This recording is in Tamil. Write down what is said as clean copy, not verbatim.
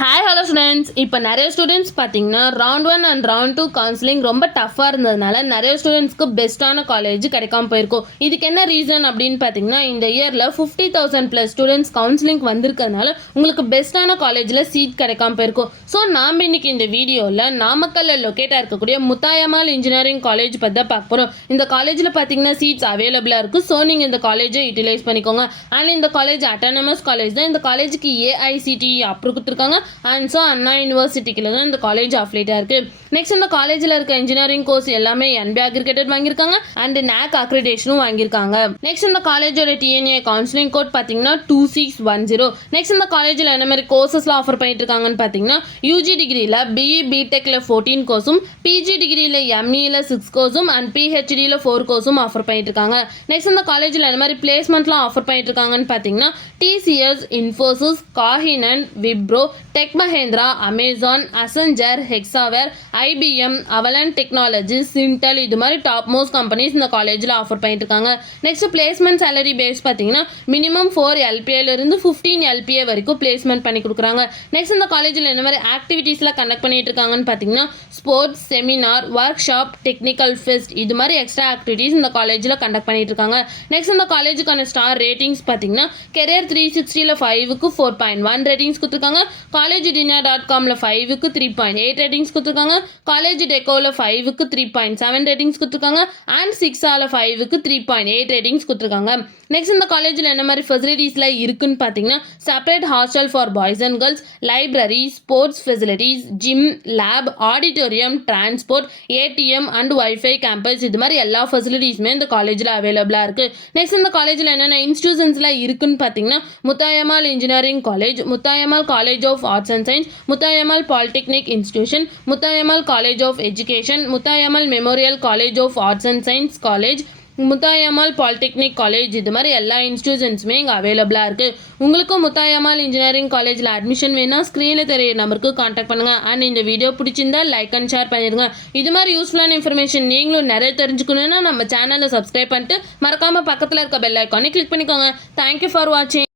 Hi hello students. இப்போ நிறைய ஸ்டூடெண்ட்ஸ் பார்த்தீங்கன்னா ரவுண்ட் 1 அண்ட் ரவுண்ட் 2 கவுன்சிலிங் ரொம்ப டஃப்பாக இருந்ததுனால நிறைய ஸ்டூடெண்ட்ஸ்க்கு பெஸ்ட்டான காலேஜ் கிடைக்காம போயிருக்கும். இதுக்கு என்ன ரீசன் அப்படின்னு பார்த்தீங்கன்னா, இந்த இயரில் 50,000+ ஸ்டூடெண்ட்ஸ் கவுன்சிலிங் வந்திருக்கிறதுனால உங்களுக்கு பெஸ்ட்டான காலேஜில் சீட் கிடைக்காம போயிருக்கும். ஸோ நாம் இன்னைக்கு இந்த வீடியோவில் நாமக்கல்லில் லொக்கேட்டாக இருக்கக்கூடிய முத்தாயம்மாள் இன்ஜினியரிங் காலேஜ் பற்றி தான் பார்க்க போகிறோம். இந்த காலேஜில் பார்த்தீங்கன்னா சீட்ஸ் அவைலபிளாக இருக்குது. ஸோ நீங்கள் இந்த காலேஜை யூட்டிலைஸ் பண்ணிக்கோங்க. அண்ட் இந்த காலேஜ் அட்டானமஸ் காலேஜ் தான். இந்த காலேஜுக்கு AICTE அப்ரூவ் கொடுத்துருக்காங்க. அண்ட் ஸோ அண்ணா யூனிவர்சிட்டிக்குள்ள தான் இந்த காலேஜ் அஃபிலேட்டாக இருக்குது. நெக்ஸ்ட் இந்த காலேஜில் இருக்க இன்ஜினியரிங் கோர்ஸ் எல்லாமே NBA அக்ரிகேட்டட் வாங்கியிருக்காங்க அண்ட் NAC அக்ரிடேஷனும் வாங்கியிருக்காங்க. நெக்ஸ்ட் இந்த காலேஜோட TNA கவுன்சிலிங் கோட் பார்த்தீங்கன்னா 2610. நெக்ஸ்ட் இந்த காலேஜில் என்ன மாதிரி கோர்சஸ்லாம் ஆஃபர் பண்ணிட்டு இருக்காங்கன்னு பார்த்தீங்கன்னா, UG டிகிரியில் BE BTechல 14 கோர்ஸும், PG டிகிரியில் ME 6 கோர்ஸும் அண்ட் PhDயில் 4 கோர்ஸும் ஆஃபர் பண்ணிட்டு இருக்காங்க. நெக்ஸ்ட் இந்த காலேஜில் என்ன மாதிரி பிளேஸ்மெண்ட்லாம் ஆஃபர் பண்ணிட்டு இருக்காங்கன்னு பார்த்தீங்கன்னா, TCS, Infosys, Cognizant, Wipro, Tech Mahindra, Amazon, Accenture, Hexaware, IBM, Avalanche Technologies, Intel இது மாதிரி டாப் மோஸ்ட் கம்பெனிஸ் இந்த காலேஜில் ஆஃபர் பண்ணிட்டு இருக்காங்க. நெக்ஸ்ட் பிளேஸ்மெண்ட் சேலரி பேஸ் பார்த்தீங்கன்னா மினிமம் 4 LPAலேருந்து 15 LPA வரைக்கும் பிளேஸ்மெண்ட் பண்ணி கொடுக்குறாங்க. நெக்ஸ்ட் இந்த காலேஜில் என்ன மாதிரி ஆக்டிவிட்டீஸ்லாம் கண்டக்ட் பண்ணிட்டு இருக்காங்கன்னு பார்த்தீங்கன்னா, sports, seminar, workshop, technical fest இது மாதிரி எக்ஸ்ட்ரா ஆக்டிவிட்டீஸ் இந்த காலேஜில் கண்டக்ட் பண்ணிட்டு இருக்காங்க. நெக்ஸ்ட் இந்த காலேஜுக்கான ஸ்டார் ரேட்டிங்ஸ் பார்த்தீங்கன்னா, கெரியர் 360ல் 5க்கு 4.1 ரேட்டிங்ஸ் கொடுத்துருக்காங்க. collegedinner.comல 5க்கு 3.8 ரேட்டிங்ஸ் கொடுத்துருக்காங்க. காலேஜ் டெக்கோவில் 5க்கு 3.7 ரேட்டிங்ஸ் கொடுத்துருக்காங்க. அண்ட் 6ஆல 5க்கு 3.8 ரேட்டிங்ஸ் கொடுத்துருக்காங்க. நெக்ஸ்ட் இந்த காலேஜில் என்ன மாதிரி ஃபெசிலிட்டிஸ்லாம் இருக்குன்னு பார்த்தீங்கன்னா, separate hostel for boys and girls, library, sports facilities, gym, lab, auditorium, transport, ATM and wifi campus இது மாதிரி எல்லா ஃபெசிலிட்டிஸுமே இந்த காலேஜில் அவைலபிளாக இருக்குது. நெக்ஸ்ட் இந்த காலேஜில் என்னென்ன இன்ஸ்டியூஷன்ஸ்லாம் இருக்குன்னு பார்த்தீங்கன்னா, Muthayammal engineering college, Muthayammal college of arts and science, Muthayammal polytechnic institution, Muthayammal college of education, Muthayammal memorial college of arts and science college, Muthayammal polytechnic college இது மாதிரி எல்லா இன்ஸ்டியூஷன்ஸுமே இங்கே அவைலபிளாக இருக்குது. உங்களுக்கும் முத்தாயம்மாள் இன்ஜினியரிங் காலேஜில் அட்மிஷன் வேணால் ஸ்க்ரீனில் தெரிய நம்பருக்கு காண்டாக்ட் பண்ணுங்கள். அண்ட் இந்த வீடியோ பிடிச்சிருந்தா லைக் அண்ட் ஷேர் பண்ணிடுங்க. இது மாதிரி யூஸ்ஃபுல்லான இன்ஃபர்மேஷன் நீங்களும் நிறைய தெரிஞ்சுக்கணுன்னா நம்ம சேனலை சப்ஸ்கிரைப் பண்ணிட்டு மறக்காமல் பக்கத்தில் இருக்க பெல் ஐக்கானை கிளிக் பண்ணிக்கோங்க. தேங்க்யூ ஃபார் வாட்சிங்.